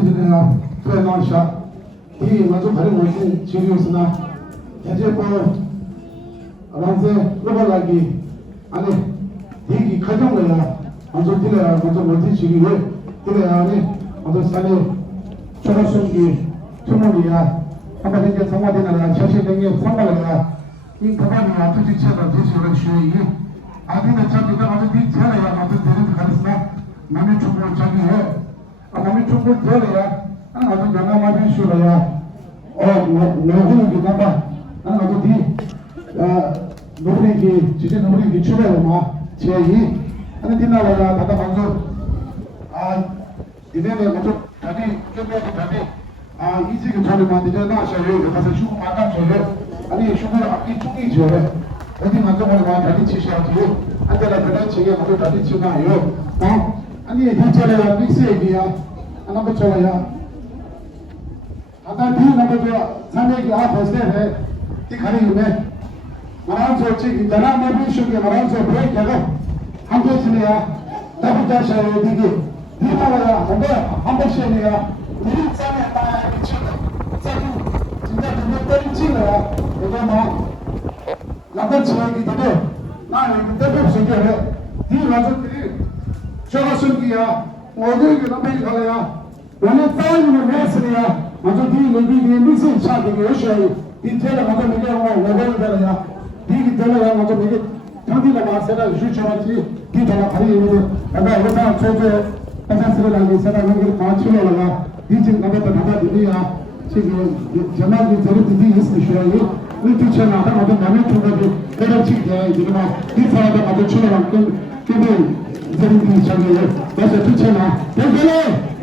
지지네요. 퇴나샤 이 먼저 가는 것이 지리였으나 이제 뭐 란세 로발라기 아니 이기 가정거야 먼저 들어야 먼저 어디 지리를 들어야 하니 먼저 산에 초록송기 투모리야 한번 이제 성화되나 자신에게 상관이야 이 가방이야 투지체가 되시는 시이 아디는 자기가 먼저 뒤쳐야 먼저 되는 가르스나 남의 총을 자기해 남의 총을 들어야 아주 양아마비 쉬어야 노후는 기다봐 아주 뒤 노브리기 지제 노브리기 추가요마 제이 하는 디나라야 다다 방송 이내에 먼저 다리 끝내고 다리 이지가 저를 만들어 나셔요 가서 슈고 만나셔요 아니 슈고를 앞뒤 쭉 줘요 어디 만져보면 다리 치셔야지 안되나 그런 지게 먼저 다리 치나요 아니 현철이야 믹스 얘기야 하나 붙여야 아까 뒤 넘어져 산맥이 벌써 해 가리기네 말하는 소치 나라 내부 쇼게 말하는 소 브레이크가 한번 지내야 나부자셔야 되기 뒤나가야 한 번씩이야 우리 산에 딱 미치고 진짜 그거 때리치고야 이거 뭐 나쁜 지역이 되게 나 여기 대표 소개해 뒤 가족들이 저거 숨기야 어디 남편이 가야 오늘 싸우는 회사야 먼저 뒤 얘기에 미신 차게 요시야 뒤에다 먼저 얘기하고 오버를 되냐 뒤기 되려야 먼저 얘기 당디가 마세라 주셔야지 뒤에다 가리는 내가 회사 조제 회사를 하기 세상을 같이 올라가 뒤진 가면다 나가 드리야 지금 전화기 저렇게 뒤 있으셔야 우리 뒤쳐나 하다 남의 쪽으로 그렇지 돼 지금 이 사람들 아주 출연한 근데 이제는 저기에 그래서 뒤쳐나 대결해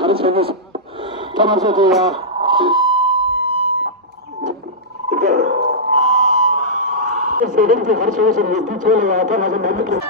가르쳐주면서 떠나서도야 이렇게 가르쳐줘서 저희가 떠나서 너무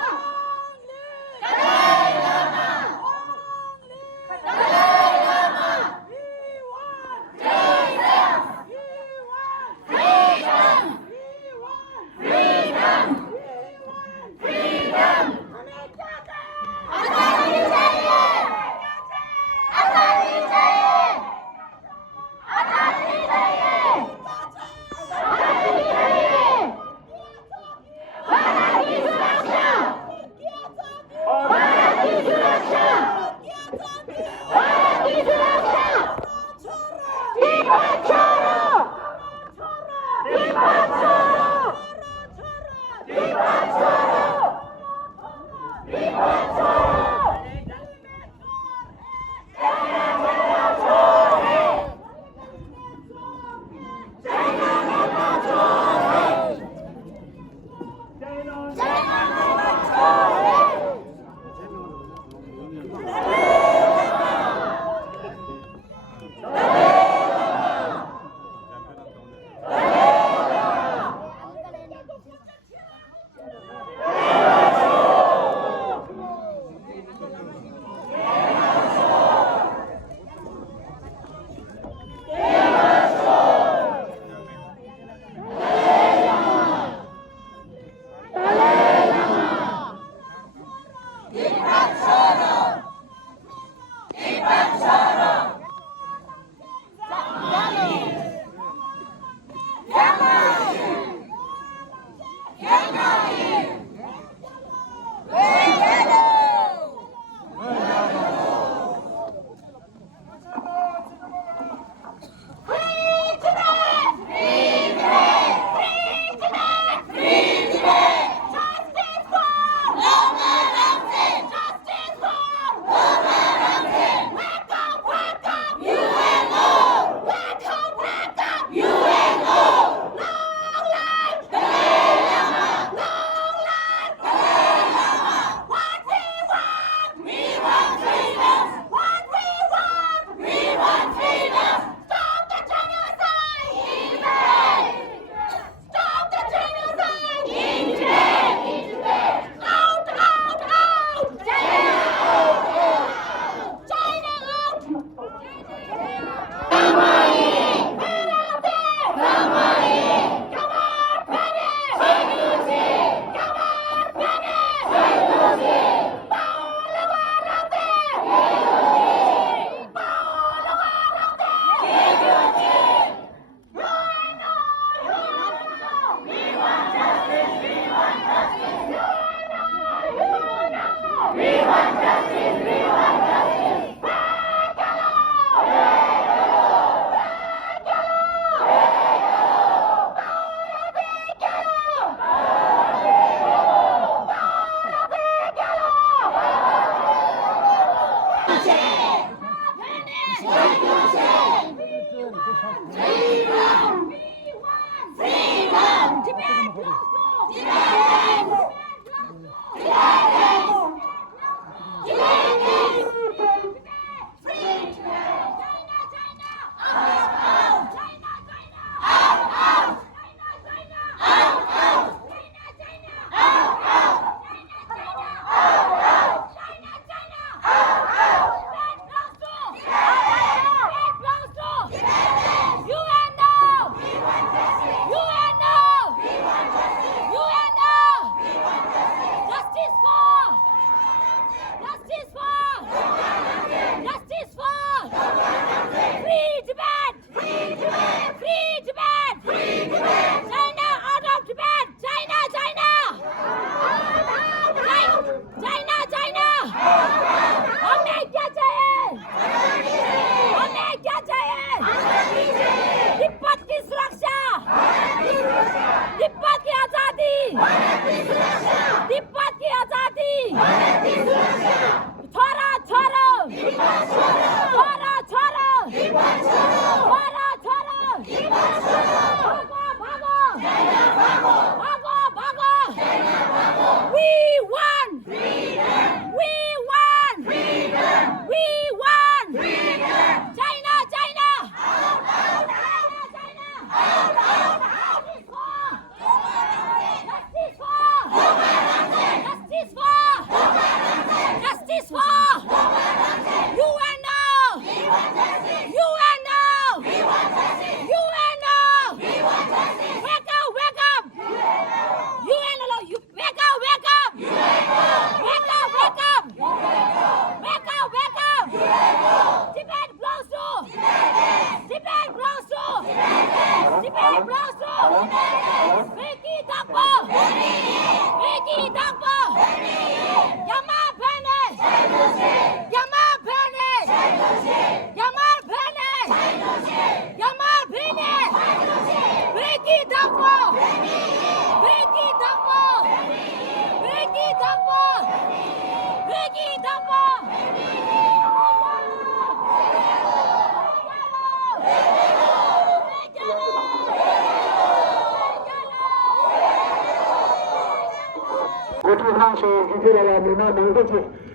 고통항소 기대라와 문화 망고지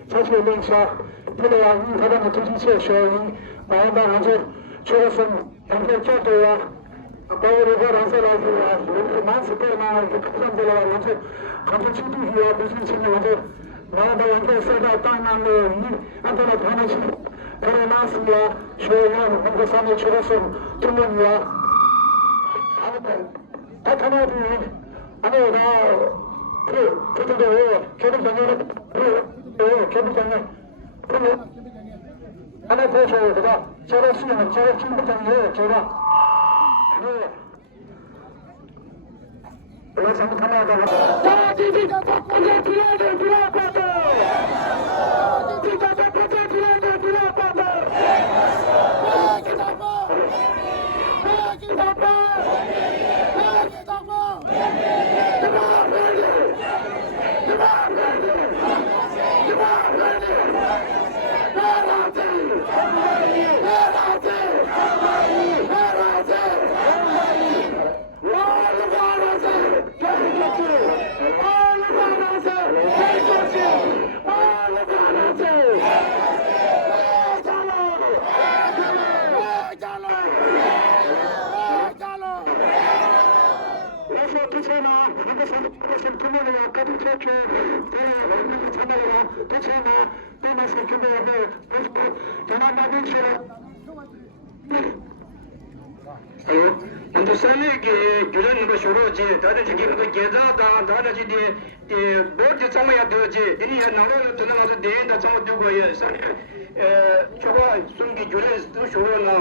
자체 맹사 필요와 이 사람의 도시체 쇼잉 마음방 한소 초선 양fel교도와 바오르고 란사라지와 만스페르마와 급산들과 한소 감정치두기와 무슨치는 한소 마음방 양fel세다 땅나무 이 안타나 반하시 페레나스와 쇼잉 홍보산의 초선 තු문과 다타나비 아니가 그때도 교육장에 교육장에 하나 더 줘요. 제가 저를 수행은 제가 친구장이에요. 제가 원래 잘못하면 자, 지지가 덕분에 비례를 비례하거든. 지지가 덕분에 비례를 비례하거든. Understand कि जुलन को शुरू जी दादा जी की मतलब गेजा दादा जी दी बहुत जो समय याद हो जी इन्हीं है नारों तो ना मतलब दें तो समय दुगो ये सारे चोगा सुन की जुलन तो शुरू ना